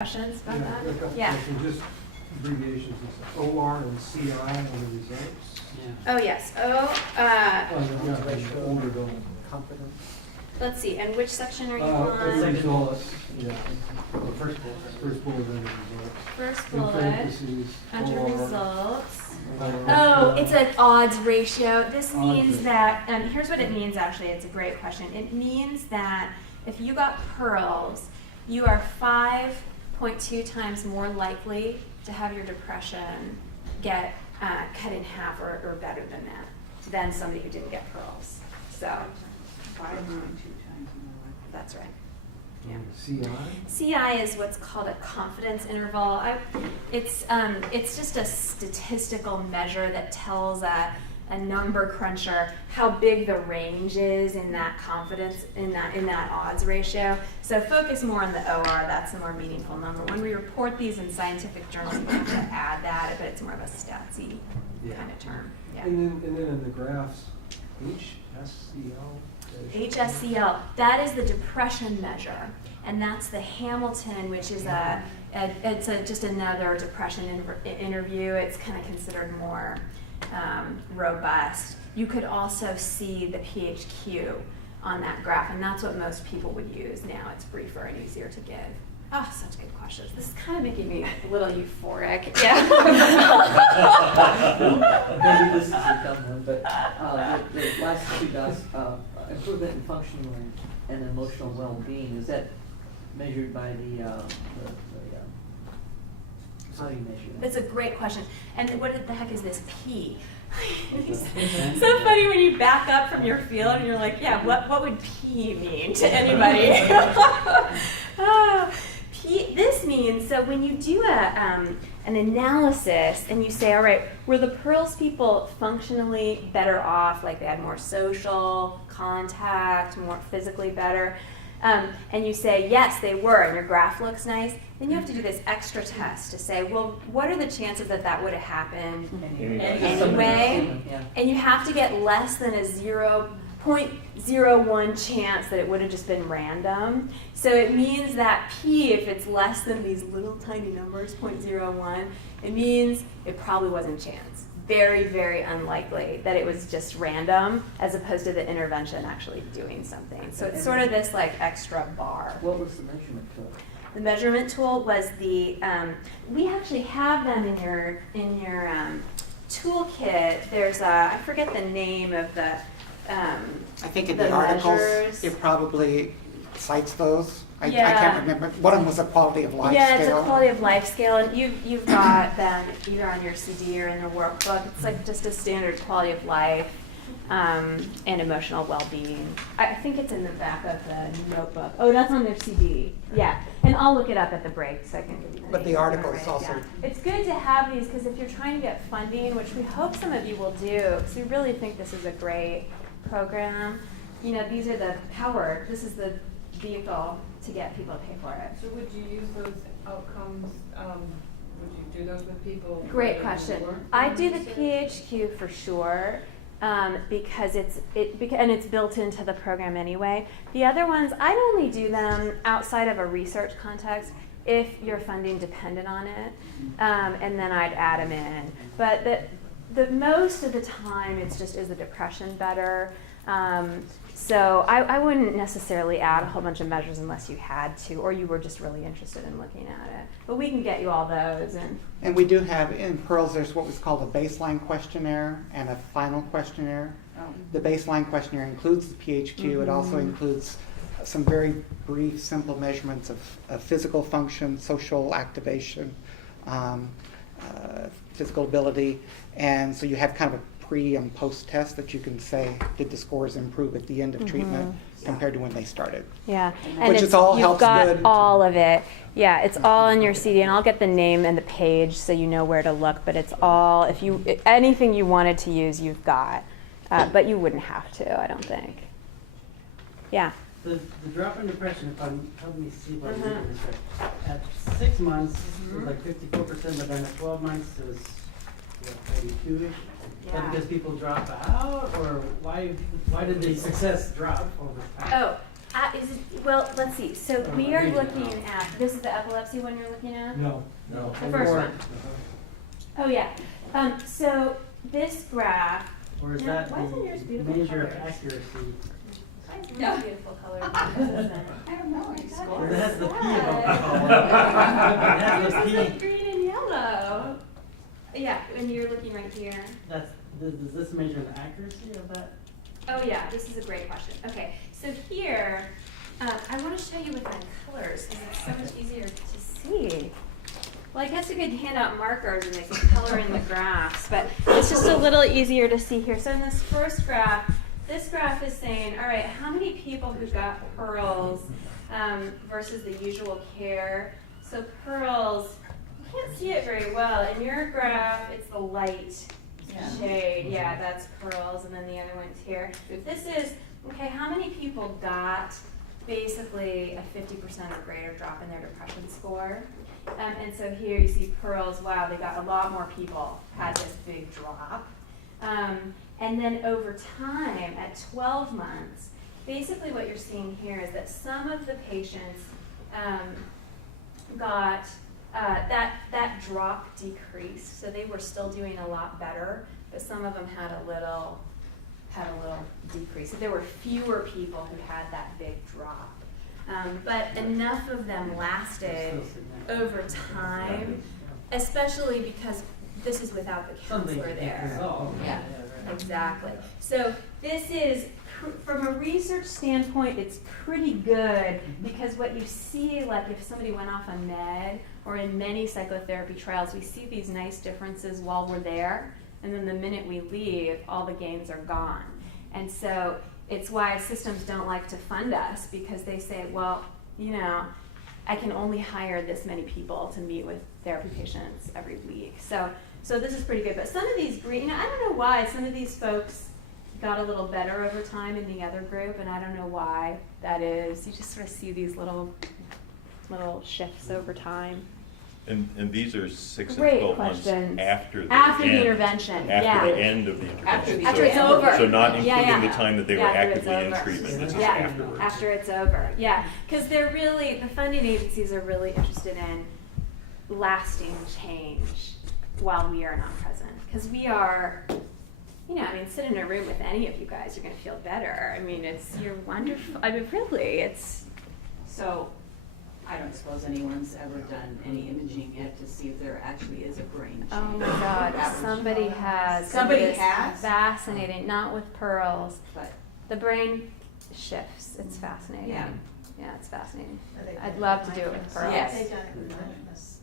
Questions about A that? couple Yeah. questions, just abbreviations, it's OR and CI on the results. Oh, yes. The older building. Confidence. Let's see. And which section are you Results, on? yeah. The first bullet under results. First In bullet. parentheses, Under OR, results. OR. Oh, it's an odds ratio. This Odds means ratio. that, here's what it means actually. It's a great question. It means that if you got pearls, you are 5.2 times more likely to have your depression get cut in half or better than that than somebody who didn't get pearls. So 5.2 times more. that's right. Yeah. CI? CI is what's called a confidence interval. It's just a statistical measure that tells a number cruncher how big the range is in that confidence in that odds ratio. So focus more on the OR. That's the more meaningful number. When we report these in scientific journals, we have to add that, but it's more of a statsy kind of term. Yeah. And then in the graphs, HSCL? HSCL, that is the depression measure, and that's the Hamilton, which is just another depression interview. It's kind of considered more robust. You could also see the PHQ on that graph, and that's what most people would use now. It's briefer and easier to give. Oh, such good questions. This is kind of making me a little euphoric. Yeah. Maybe this is a dumb one, but the last two dots, improvement in functional and emotional well-being, is that measured by how do you measure that? That's a great question. And what the heck is this P? It's so funny when you back up from your field and you're like, yeah, what would P mean to anybody? This means, so when you do an analysis and you say, all right, were the Pearls people functionally better off, like they had more social contact, more physically better, and you say, yes, they were, and your graph looks nice, then you have to do this extra test to say, well, what are the chances that that would have happened anyway? Yeah. And you have to get less than a 0.01 chance that it would have just been random. So it means that P, if it's less than these little tiny numbers, 0.01, it means it probably wasn't chance. Very, very unlikely that it was just random as opposed to the intervention actually doing something. So it's sort of this like extra bar. What was the measurement tool? The measurement tool was the, we actually have them in your toolkit. There's I forget the name of the, I think in the the articles, measures. it probably cites those. I Yeah. can't remember. One of them was a quality of life yeah, scale. it's a quality of life scale, and you've got them either on your CD or in the workbook. It's like just a standard quality of life and emotional well-being. I think it's in the back of the notebook. Oh, that's on their CD. Yeah, and I'll look it up at the break so I can give you the But the name. article is Right, also- yeah. It's good to have these because if you're trying to get funding, which we hope some of you will do, because we really think this is a great program. You know, these are the power. This is the vehicle to get people to pay for it. So would you use those outcomes, would you do those with people? Great in question. work I do the research? PHQ for sure because it's built into the program anyway. The other ones, I'd only do them outside of a research context if your funding depended on it, and then I'd add them in. But the most of the time, it's just, is the depression better? So I wouldn't necessarily add a whole bunch of measures unless you had to, or you were just really interested in looking at it. But we can get you all those. And we do have, in Pearls, there's what was called a baseline questionnaire and a final questionnaire. The baseline questionnaire includes the PHQ. It also includes some very brief, simple measurements of physical function, social activation, physical ability. And so you have kind of a pre and post test that you can say, did the scores improve at the end of treatment compared to when they started? Yeah, Which is all you've helps got good. all of it. Yeah, it's all in your CD, and I'll get the name and the page so you know where to look. But it's all, if you anything you wanted to use, you've got. But you wouldn't have to, I don't think. Yeah. The drop in depression, if I'm, help me see if I'm reading this right. At 6 months, it was like 54%, but then at 12 months, it was 42-ish. Is that Yeah. because people drop out, or why did the success drop over time? Oh, Is it, well, let's see. So Oh, we are maybe looking not. at, this is the epilepsy one you're looking at? No, no. The first one. Uh-huh. Oh, yeah. So this graph, Or is Now, that why isn't yours the beautiful measure of colors? accuracy? why is yours beautiful color? Consistent? I don't know, I God, It has the P sad. above the column. It has Yours the is P. like green and yellow. Yeah, and you're looking right here. Does this measure the accuracy of that? Oh yeah, this is a great question. Okay, so here, I want to show you with my colors because it's so much easier to see. Well, I guess we could hand out markers and they could color in the graphs, but it's just a little easier to see here. So in this first graph, this graph is saying, all right, how many people who got pearls versus the usual care? So pearls, you can't see it very well. In your graph, it's the light shade. Yeah, that's pearls, and then the other one's here. This is, okay, how many people got basically a 50% or greater drop in their depression score? And so here you see pearls, wow, they got a lot more people had this big drop. And then over time, at 12 months, basically what you're seeing here is that some of the patients got that drop decreased, so they were still doing a lot better, but some of them had a little decrease. So there were fewer people who had that big drop. But enough of them lasted over time, especially because this is without the counselor there. Yeah, exactly. So this is, from a research standpoint, it's pretty good because what you see, like if somebody went off a med or in many psychotherapy trials, we see these nice differences while we're there, and then the minute we leave, all the gains are gone. And so it's why systems don't like to fund us because they say, well, you know, I can only hire this many people to meet with therapy patients every week. So this is pretty good. But some of these green, you know, I don't know why some of these folks got a little better over time in the other group, and I don't know why that is. You just sort of see these little shifts over time. And these are 6 and Great 12 months questions. after the After the end- intervention, After yeah. the end of the intervention. After So- it's over. So not Yeah, including yeah. the time that they were Yeah, after it's actively in over. treatment, this is Yeah, afterwards. after it's over, yeah. Because they're really, the funding agencies are really interested in lasting change while we are not present. Because we are, you know, I mean, sit in a room with any of you guys, you're going to feel better. I mean, you're wonderful. I mean, really, it's. So, I don't suppose anyone's ever done any imaging yet to see if there actually is a brain change. Oh my God, Average. somebody has. Somebody It is has? Fascinating, not with pearls. But, The brain shifts. It's fascinating. Yeah. Yeah, it's fascinating. They've I'd done love it to with do it with mindfulness. pearls. Yes. They've done it with mindfulness.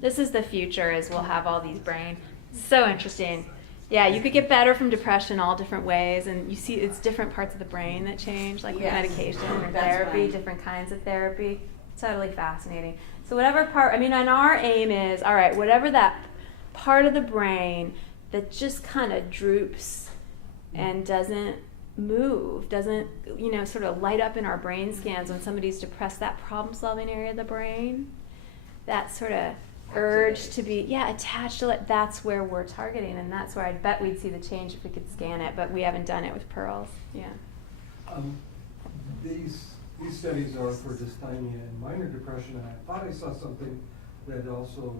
This is the future, is we'll have all these brain. So interesting. Yeah, you could get better from depression all different ways, and you see it's different parts of the brain that change, like with Yes. medication or That's therapy, right. different kinds of therapy. Totally fascinating. So whatever part, I mean, and our aim is, all right, whatever that part of the brain that just kind of droops and doesn't move, doesn't, you know, sort of light up in our brain scans when somebody's depressed, that problem-solving area of the brain, that sort of urge to be, attached to it, that's where we're targeting, and that's where I bet we'd see the change if we could scan it, but we haven't done it with pearls. Yeah. These studies are for dysthymia and minor depression, and I thought I saw something that also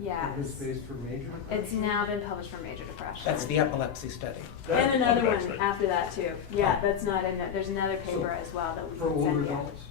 Yes. is based for major depression. It's now been published for major depression. That's the epilepsy study. And another that's one right. after that too. Yeah, that's not in that. There's another paper as well that we For can older send you. adults,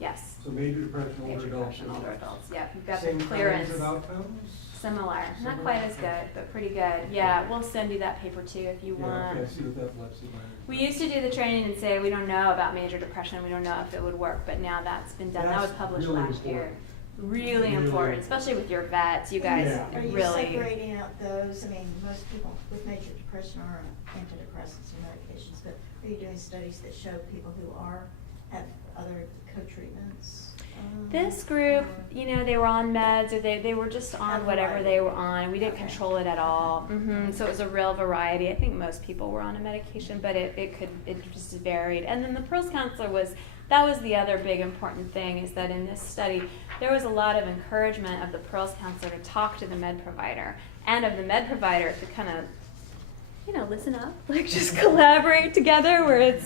Yes. so major depression, older Major adults. depression, older adults. Yeah, you've got Same the kinds clearance. of outcomes? Similar. Not Similar? quite as good, but pretty good. Yeah, we'll send you that paper too if you Yeah, want. okay, I see with epilepsy. We used to do the training and say we don't know about major depression, we don't know if it would work, but now that's been done. That was That's published really last year. important. Really Really important, important. especially with your vets. You guys Yeah. Are you really. separating out those, I mean, most people with major depression are on antidepressants and medications, but are you doing studies that show people who have other co-treatments? This group, or- you know, they were on meds or they were just on A whatever variety. they were on. We didn't Okay. control it at all. So it was a real variety. I think most people were on a medication, but it just varied. And then the Pearls counselor that was the other big important thing, is that in this study, there was a lot of encouragement of the Pearls counselor to talk to the med provider, and of the med provider to kind of listen up, like just collaborate together where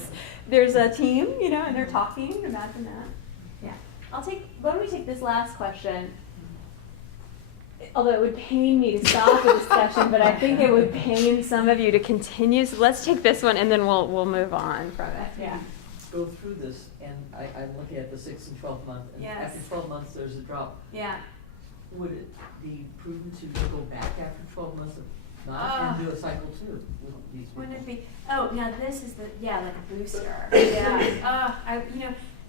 there's a team, and they're talking. Imagine that. Yeah. Why don't we take this last question? Although it would pain me to stop the discussion, but I think it would pain some of you to continue. So let's take this one and then we'll move on from it. Yeah. Go through this, and I'm looking at the 6 and 12 month, and Yes. after 12 months, there's a drop. Yeah. Would it be prudent to go back after 12 months and do a cycle 2 with these people? Wouldn't it be? Oh, now this is like a booster. Yeah.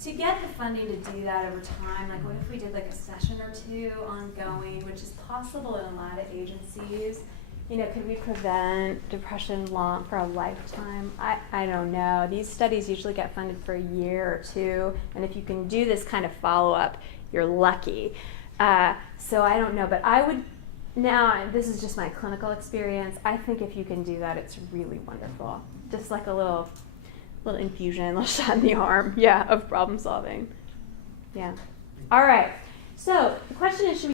To get the funding to do that over time, like what if we did like a session or 2 ongoing, which is possible in a lot of agencies. Could we prevent depression for a lifetime? I don't know. These studies usually get funded for a year or 2, and if you can do this kind of follow-up, you're lucky. So I don't know, but I would, now, this is just my clinical experience, I think if you can do that, it's really wonderful. Just like a little infusion, a little shot in the arm, of problem solving. Yeah. All right. So the question is, should we